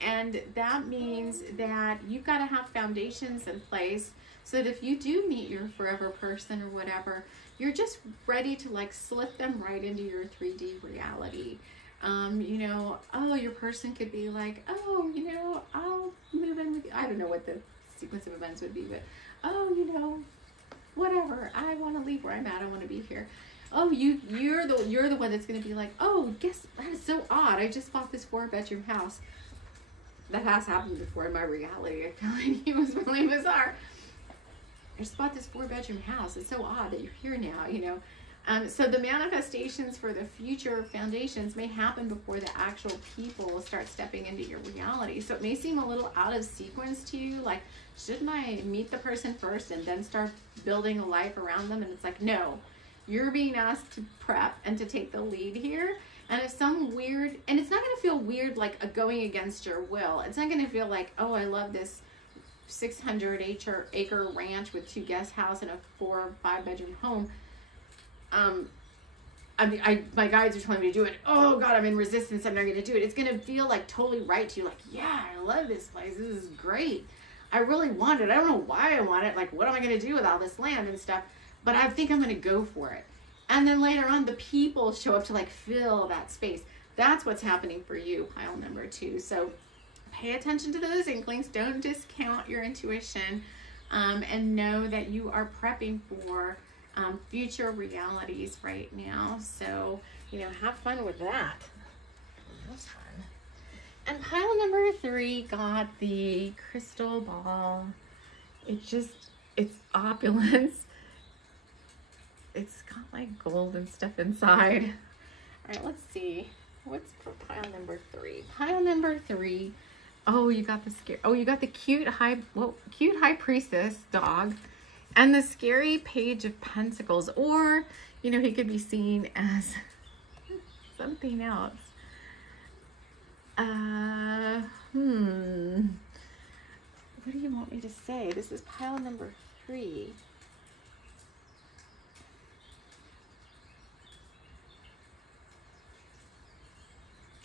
And that means that you've got to have foundations in place so that if you do meet your forever person or whatever, you're just ready to like slip them right into your 3D reality. You know, oh, your person could be like, oh, you know, I'll move in with you. I don't know what the sequence of events would be, but, oh, you know, whatever. I want to leave where I'm at. I want to be here. Oh, you're the one that's going to be like, oh, guess that is so odd. I just bought this 4-bedroom house. That has happened before in my reality. I'm telling you, it was really bizarre. I just bought this 4-bedroom house. It's so odd that you're here now, you know. So the manifestations for the future foundations may happen before the actual people start stepping into your reality. So it may seem a little out of sequence to you, like, shouldn't I meet the person first and then start building a life around them? And it's like, no, you're being asked to prep and to take the lead here. And if some weird, and it's not going to feel weird like a going against your will. It's not going to feel like, oh, I love this 600 acre ranch with 2 guest house and a 4 or 5-bedroom home. My guides are telling me to do it. Oh God, I'm in resistance. I'm not going to do it. It's going to feel like totally right to you. Like, yeah, I love this place. This is great. I really want it. I don't know why I want it. Like, what am I going to do with all this land and stuff? But I think I'm going to go for it. And then later on, the people show up to like fill that space. That's what's happening for you, pile number 2. So pay attention to those inklings. Don't discount your intuition, and know that you are prepping for future realities right now. So, you know, have fun with that. That's fun. And pile number 3 got the crystal ball. It's opulence. It's got like gold and stuff inside. All right, let's see. What's for pile number 3? Pile number 3. Oh, you got you got the cute high priestess dog and the scary page of pentacles, or, you know, he could be seen as something else. What do you want me to say? This is pile number 3.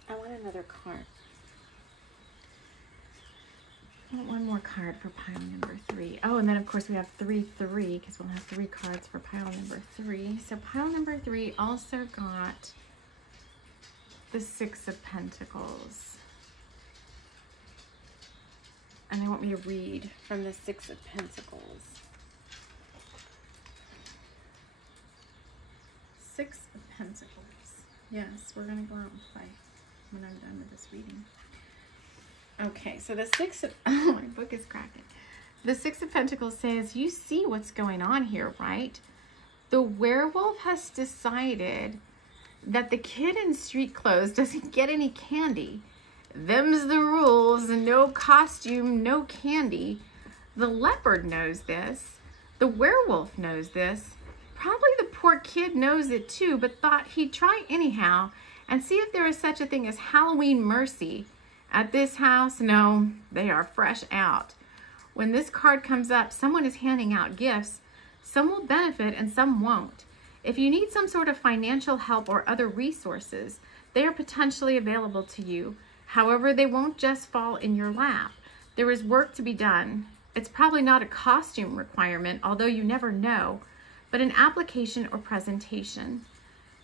I want another card. I want one more card for pile number 3. Oh, and then of course we have 3, because we'll have 3 cards for pile number 3. So pile number 3 also got the 6 of Pentacles. And they want me to read from the 6 of Pentacles. Six of Pentacles. Yes, we're going to go out and play when I'm done with this reading. Okay, so the Six of... Oh, my book is cracking. The Six of Pentacles says, you see what's going on here, right? The werewolf has decided that the kid in street clothes doesn't get any candy. Them's the rules. No costume, no candy. The leopard knows this. The werewolf knows this. Probably the poor kid knows it too, but thought he'd try anyhow and see if there is such a thing as Halloween mercy. At this house, no, they are fresh out. When this card comes up, someone is handing out gifts. Some will benefit and some won't. If you need some sort of financial help or other resources, they are potentially available to you. However, they won't just fall in your lap. There is work to be done. It's probably not a costume requirement, although you never know, but an application or presentation.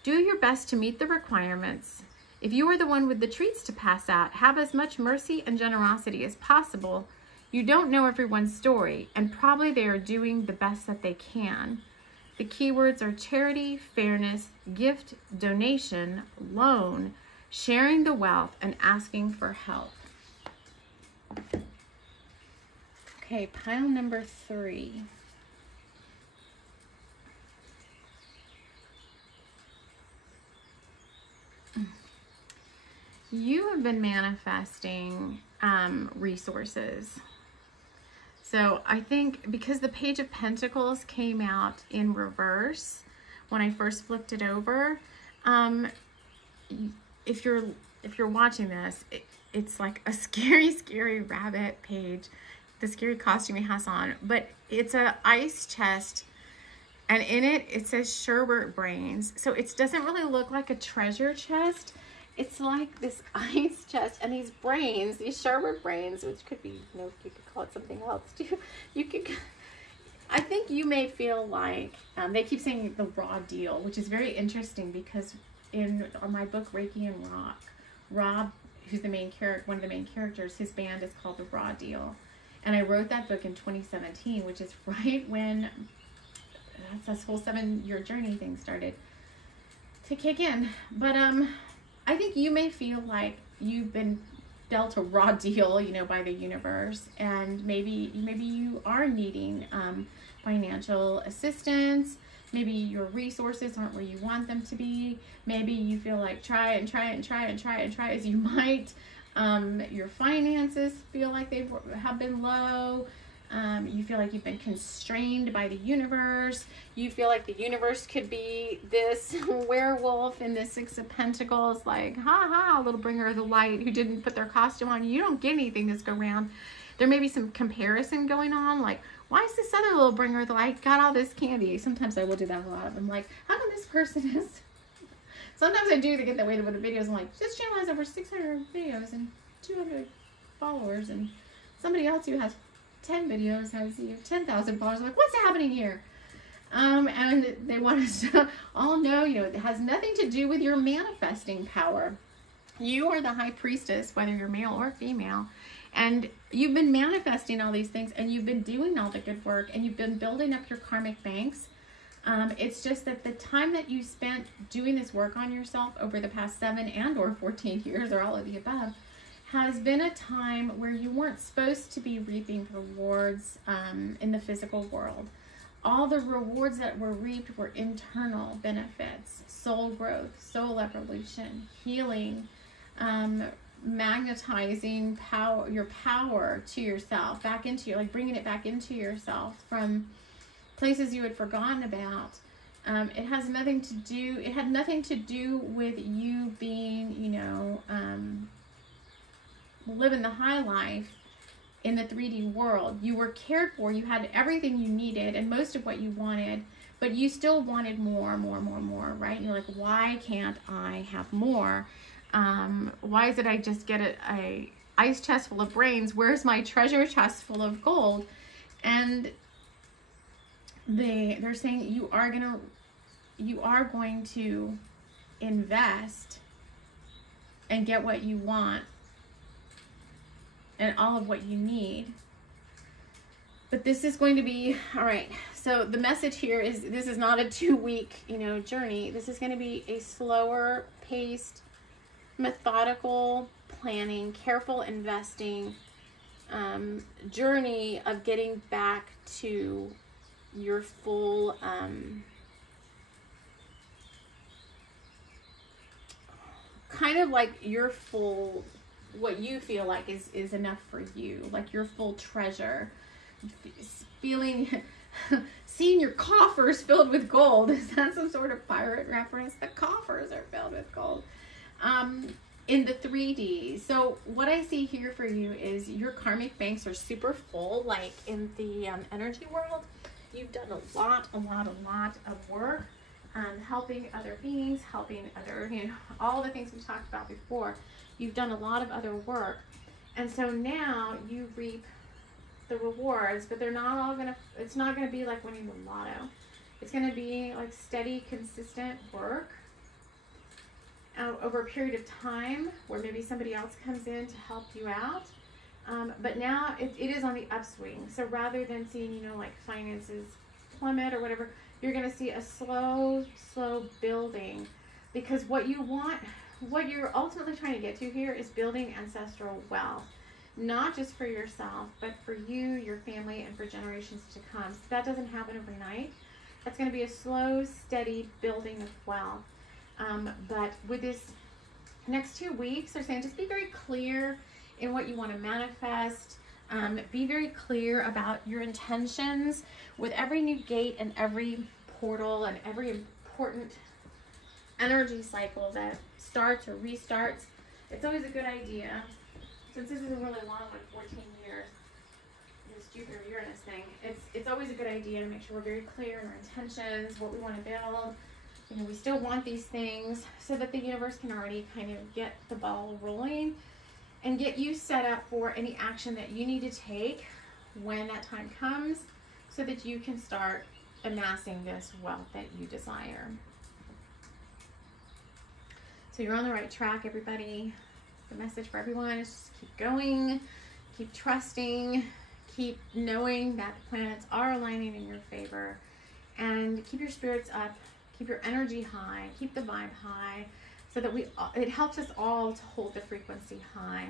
Do your best to meet the requirements. If you are the one with the treats to pass out, have as much mercy and generosity as possible. You don't know everyone's story, and probably they are doing the best that they can. The keywords are charity, fairness, gift, donation, loan, sharing the wealth, and asking for help. Okay, pile number 3. You have been manifesting resources. So I think because the Page of Pentacles came out in reverse when I first flipped it over, if you're watching this, it's like a scary rabbit page, the scary costume he has on, but it's a ice chest, and in it says sherbet brains. So it doesn't really look like a treasure chest. It's like this ice chest and these brains, these sherbet brains, which could be, you know, you could call it something else too. You could, I think you may feel like, they keep saying the raw deal, which is very interesting because on my book, Reiki and Rock, Rob, who's the main character, one of the main characters, his band is called The Raw Deal. And I wrote that book in 2017, which is right when that's this whole 7-year journey thing started to kick in. But, I think you may feel like you've been dealt a raw deal, you know, by the universe, and maybe you are needing financial assistance. Maybe your resources aren't where you want them to be. Maybe you feel like try as you might. Your finances feel like they have been low. You feel like you've been constrained by the universe. You feel like the universe could be this werewolf in this Six of Pentacles, like, ha, little bringer of the light who didn't put their costume on. You don't get anything this go round. There may be some comparison going on, like, why is this other little bringer of the light got all this candy? Sometimes I will do that a lot. I'm like, how come this person is... Sometimes I do to get that way with the videos. I'm like, this channel has over 600 videos and 200 followers, and somebody else who has 10 videos has 10,000 followers. I'm like, what's happening here? And they want us to all know, you know, it has nothing to do with your manifesting power. You are the high priestess, whether you're male or female, and you've been manifesting all these things, and you've been doing all the good work, and you've been building up your karmic banks. It's just that the time that you spent doing this work on yourself over the past 7 and or 14 years, or all of the above, has been a time where you weren't supposed to be reaping rewards in the physical world. All the rewards that were reaped were internal benefits: soul growth, soul evolution, healing, magnetizing your power to yourself, back into you, like bringing it back into yourself from places you had forgotten about. It had nothing to do with you being, you know, living the high life in the 3D world. You were cared for, you had everything you needed and most of what you wanted, but you still wanted more, right? And you're like, why can't I have more? Why is it I just get a ice chest full of brains? Where's my treasure chest full of gold? And they're saying you are going to invest and get what you want and all of what you need. But this is going to be, all right, so the message here is this is not a 2-week, journey. This is going to be a slower paced, methodical planning, careful investing journey of getting back to your full kind of like your full, what you feel like is enough for you, like your full treasure, feeling seeing your coffers filled with gold. Is that some sort of pirate reference? The coffers are filled with gold in the 3D. So what I see here for you is your karmic banks are super full, like in the energy world. You've done a lot of work helping other beings, helping other, all the things we talked about before. You've done a lot of other work. And so now you reap the rewards, but they're not all it's not gonna be like winning the lotto. It's gonna be like steady, consistent work over a period of time where maybe somebody else comes in to help you out. But now it is on the upswing. So rather than seeing, like finances plummet or whatever, you're going to see a slow building, because what you're ultimately trying to get to here is building ancestral wealth, not just for yourself, but for you, your family, and for generations to come. So that doesn't happen overnight. That's going to be a slow, steady building of wealth. But with this next 2 weeks, they're saying just be very clear in what you want to manifest. Be very clear about your intentions with every new gate and every portal and every important energy cycle that starts or restarts. It's always a good idea, since this is a really long one, 14 years, this Jupiter-Uranus thing, it's always a good idea to make sure we're very clear in our intentions, what we want to build. We still want these things, so that the universe can already kind of get the ball rolling and get you set up for any action that you need to take when that time comes, so that you can start amassing this wealth that you desire. So you're on the right track, everybody. The message for everyone is just keep going, keep trusting, keep knowing that the planets are aligning in your favor, and keep your spirits up, keep your energy high, keep the vibe high, so that it helps us all to hold the frequency high,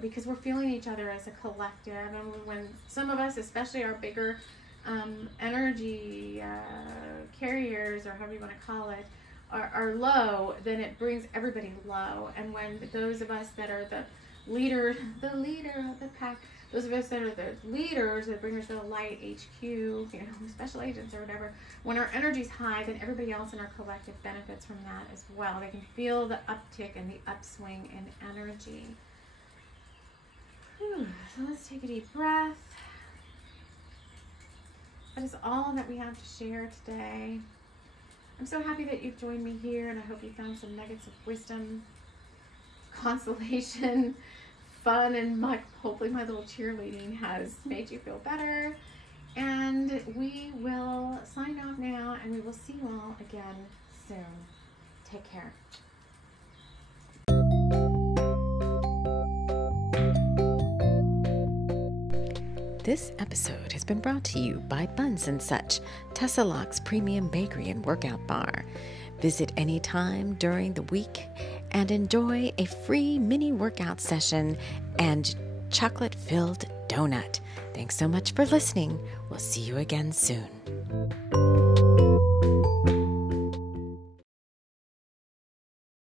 because we're feeling each other as a collective. And when some of us, especially our bigger energy carriers, or however you want to call it, are low, then it brings everybody low. And when those of us that are the leader of the pack, those of us that are the leaders, that bring us to the light, HQ, special agents or whatever, when our energy's high, then everybody else in our collective benefits from that as well. They can feel the uptick and the upswing in energy. So let's take a deep breath. That is all that we have to share today. I'm so happy that you've joined me here, and I hope you found some nuggets of wisdom, consolation, fun, and hopefully my little cheerleading has made you feel better. And we will sign off now, and we will see you all again soon. Take care. This episode has been brought to you by Buns and Such, Tessaloc's premium bakery and workout bar. Visit anytime during the week and enjoy a free mini workout session and chocolate-filled donut. Thanks so much for listening. We'll see you again soon.